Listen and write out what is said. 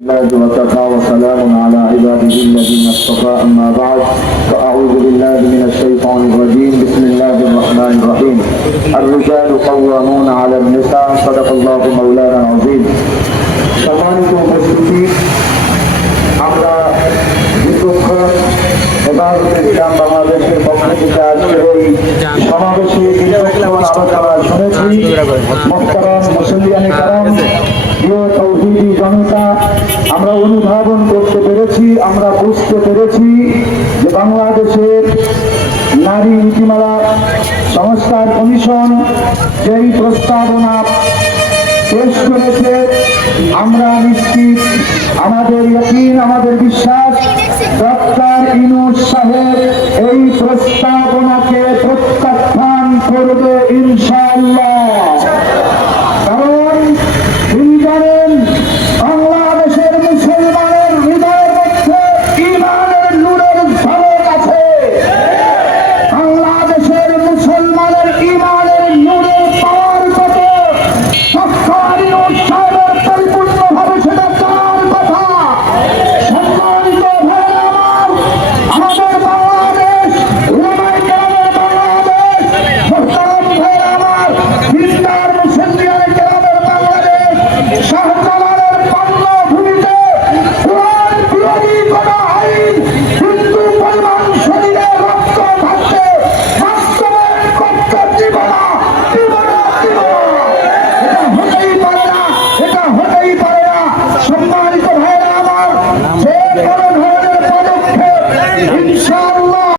الله وكفى وسلام على عباده الذين اصطفى أما بعد فأعوذ بالله من الشيطان الرجيم بسم الله الرحمن الرحيم الرجال قوامون على النساء صدق الله مولانا العظيم সম্মানিত উপস্থিতি আমরা দীর্ঘক্ষণ হেফাজতে ইসলাম বাংলাদেশের পক্ষ থেকে আজকের এই সমাবেশে দীর্ঘক্ষণ আলোচনা শুনেছি মোহতারাম মুসলিয়ানি কারণ করতে পেরেছি, আমরা বুঝতে পেরেছি যে বাংলাদেশের নারী নীতিমালা সংস্কার কমিশন যেই প্রস্তাবনা পেশ করেছে, আমরা নিশ্চিত, আমাদের ইয়কিন, আমাদের বিশ্বাস সাহেব শাহজালাল